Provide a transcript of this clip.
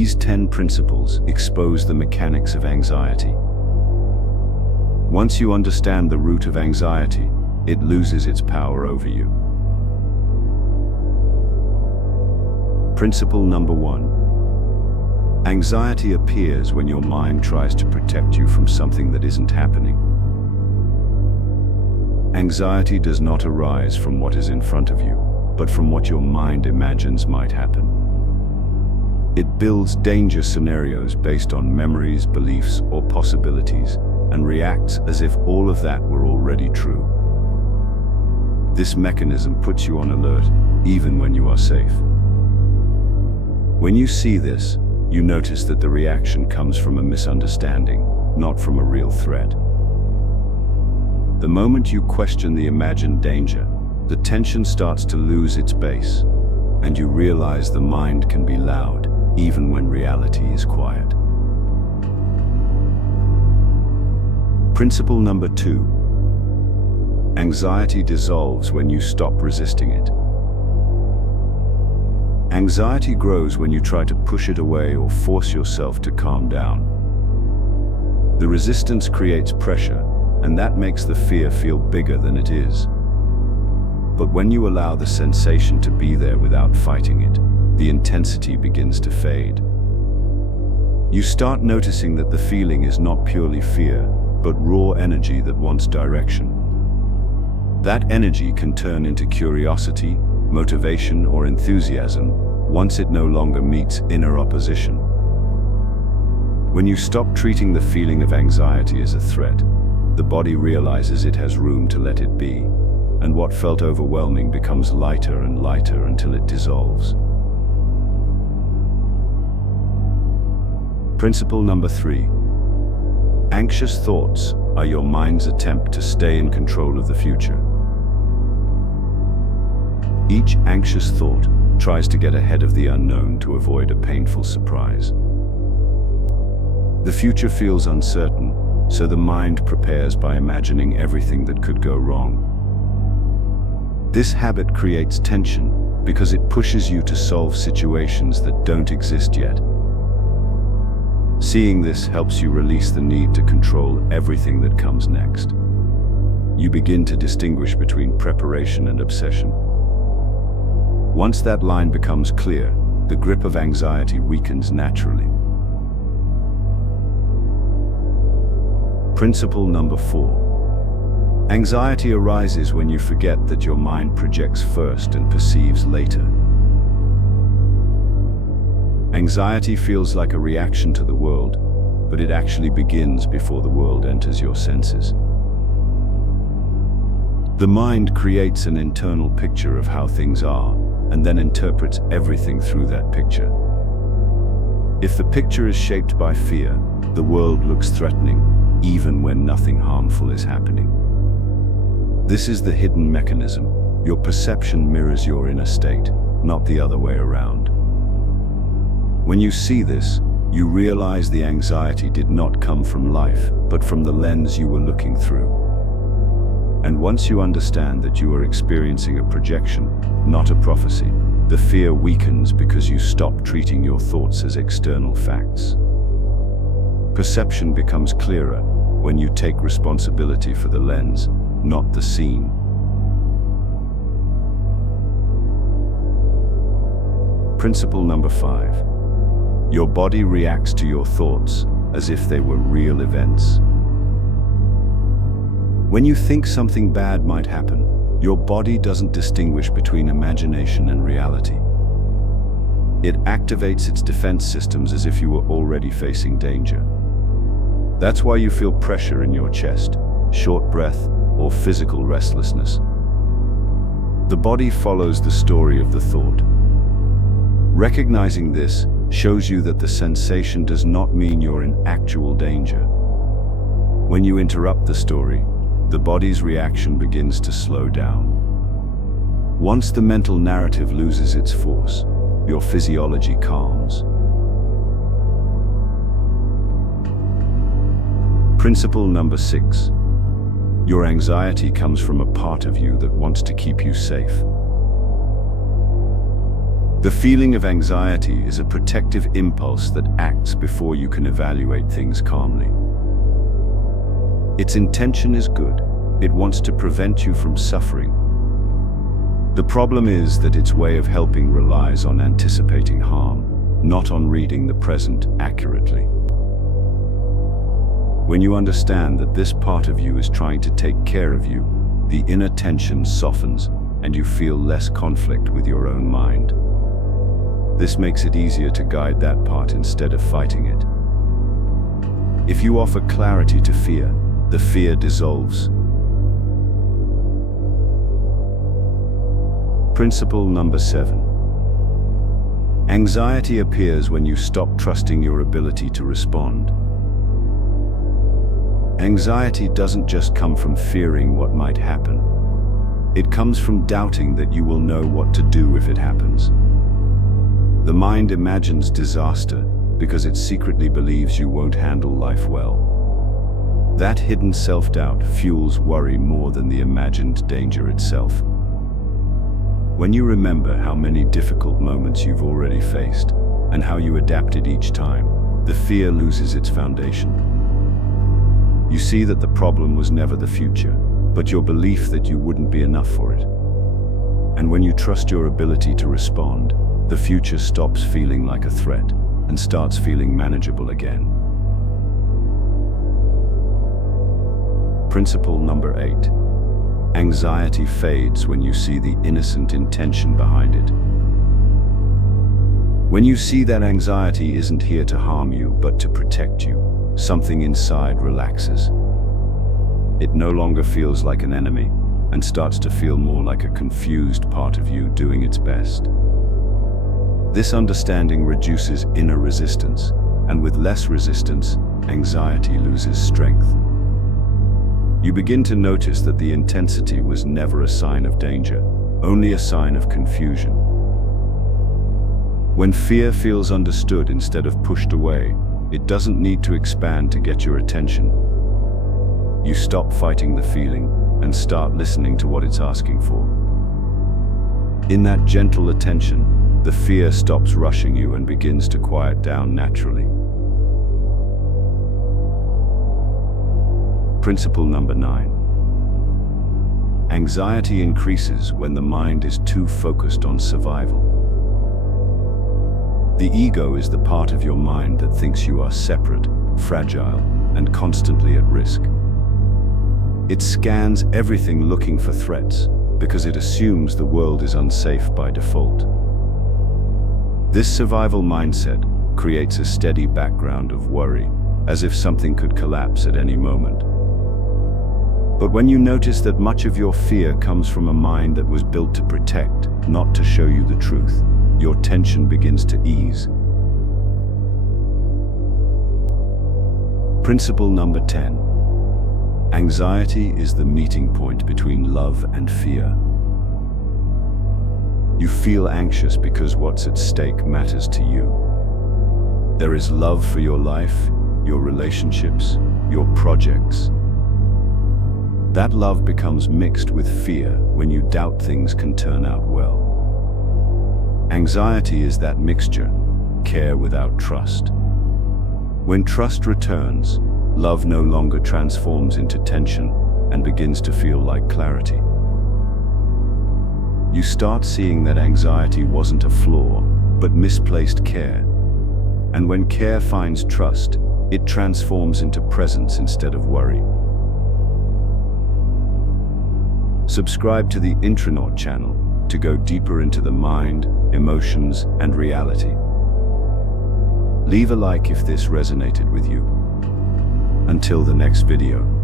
These 10 principles expose the mechanics of anxiety. Once you understand the root of anxiety, it loses its power over you. Principle number 1. Anxiety appears when your mind tries to protect you from something that isn't happening. Anxiety does not arise from what is in front of you, but from what your mind imagines might happen. It builds danger scenarios based on memories, beliefs, or possibilities, and reacts as if all of that were already true. This mechanism puts you on alert, even when you are safe. When you see this, you notice that the reaction comes from a misunderstanding, not from a real threat. The moment you question the imagined danger, the tension starts to lose its base, and you realize the mind can be loud, even when reality is quiet. Principle number 2. Anxiety dissolves when you stop resisting it. Anxiety grows when you try to push it away or force yourself to calm down. The resistance creates pressure, and that makes the fear feel bigger than it is. But when you allow the sensation to be there without fighting it, the intensity begins to fade. You start noticing that the feeling is not purely fear, but raw energy that wants direction. That energy can turn into curiosity, motivation, or enthusiasm once it no longer meets inner opposition. When you stop treating the feeling of anxiety as a threat, the body realizes it has room to let it be, and what felt overwhelming becomes lighter and lighter until it dissolves. Principle number 3. Anxious thoughts are your mind's attempt to stay in control of the future. Each anxious thought tries to get ahead of the unknown to avoid a painful surprise. The future feels uncertain, so the mind prepares by imagining everything that could go wrong. This habit creates tension because it pushes you to solve situations that don't exist yet. Seeing this helps you release the need to control everything that comes next. You begin to distinguish between preparation and obsession. Once that line becomes clear, the grip of anxiety weakens naturally. Principle number 4. Anxiety arises when you forget that your mind projects first and perceives later. Anxiety feels like a reaction to the world, but it actually begins before the world enters your senses. The mind creates an internal picture of how things are, and then interprets everything through that picture. If the picture is shaped by fear, the world looks threatening, even when nothing harmful is happening. This is the hidden mechanism. Your perception mirrors your inner state, not the other way around. When you see this, you realize the anxiety did not come from life, but from the lens you were looking through. And once you understand that you are experiencing a projection, not a prophecy, the fear weakens because you stop treating your thoughts as external facts. Perception becomes clearer when you take responsibility for the lens, not the scene. Principle number 5. Your body reacts to your thoughts as if they were real events. When you think something bad might happen, your body doesn't distinguish between imagination and reality. It activates its defense systems as if you were already facing danger. That's why you feel pressure in your chest, short breath, or physical restlessness. The body follows the story of the thought. Recognizing this shows you that the sensation does not mean you're in actual danger. When you interrupt the story, the body's reaction begins to slow down. Once the mental narrative loses its force, your physiology calms. Principle number 6. Your anxiety comes from a part of you that wants to keep you safe. The feeling of anxiety is a protective impulse that acts before you can evaluate things calmly. Its intention is good. It wants to prevent you from suffering. The problem is that its way of helping relies on anticipating harm, not on reading the present accurately. When you understand that this part of you is trying to take care of you, the inner tension softens and you feel less conflict with your own mind. This makes it easier to guide that part instead of fighting it. If you offer clarity to fear, the fear dissolves. Principle number 7. Anxiety appears when you stop trusting your ability to respond. Anxiety doesn't just come from fearing what might happen. It comes from doubting that you will know what to do if it happens. The mind imagines disaster because it secretly believes you won't handle life well. That hidden self-doubt fuels worry more than the imagined danger itself. When you remember how many difficult moments you've already faced and how you adapted each time, the fear loses its foundation. You see that the problem was never the future, but your belief that you wouldn't be enough for it. And when you trust your ability to respond, the future stops feeling like a threat and starts feeling manageable again. Principle number 8. Anxiety fades when you see the innocent intention behind it. When you see that anxiety isn't here to harm you, but to protect you, something inside relaxes. It no longer feels like an enemy and starts to feel more like a confused part of you doing its best. This understanding reduces inner resistance, and with less resistance, anxiety loses strength. You begin to notice that the intensity was never a sign of danger, only a sign of confusion. When fear feels understood instead of pushed away, it doesn't need to expand to get your attention. You stop fighting the feeling and start listening to what it's asking for. In that gentle attention, the fear stops rushing you and begins to quiet down naturally. Principle number 9. Anxiety increases when the mind is too focused on survival. The ego is the part of your mind that thinks you are separate, fragile, and constantly at risk. It scans everything looking for threats because it assumes the world is unsafe by default. This survival mindset creates a steady background of worry, as if something could collapse at any moment. But when you notice that much of your fear comes from a mind that was built to protect, not to show you the truth, your tension begins to ease. Principle number 10. Anxiety is the meeting point between love and fear. You feel anxious because what's at stake matters to you. There is love for your life, your relationships, your projects. That love becomes mixed with fear when you doubt things can turn out well. Anxiety is that mixture, care without trust. When trust returns, love no longer transforms into tension and begins to feel like clarity. You start seeing that anxiety wasn't a flaw, but misplaced care. And when care finds trust, it transforms into presence instead of worry. Subscribe to the Intronaut channel to go deeper into the mind, emotions, and reality. Leave a like if this resonated with you. Until the next video.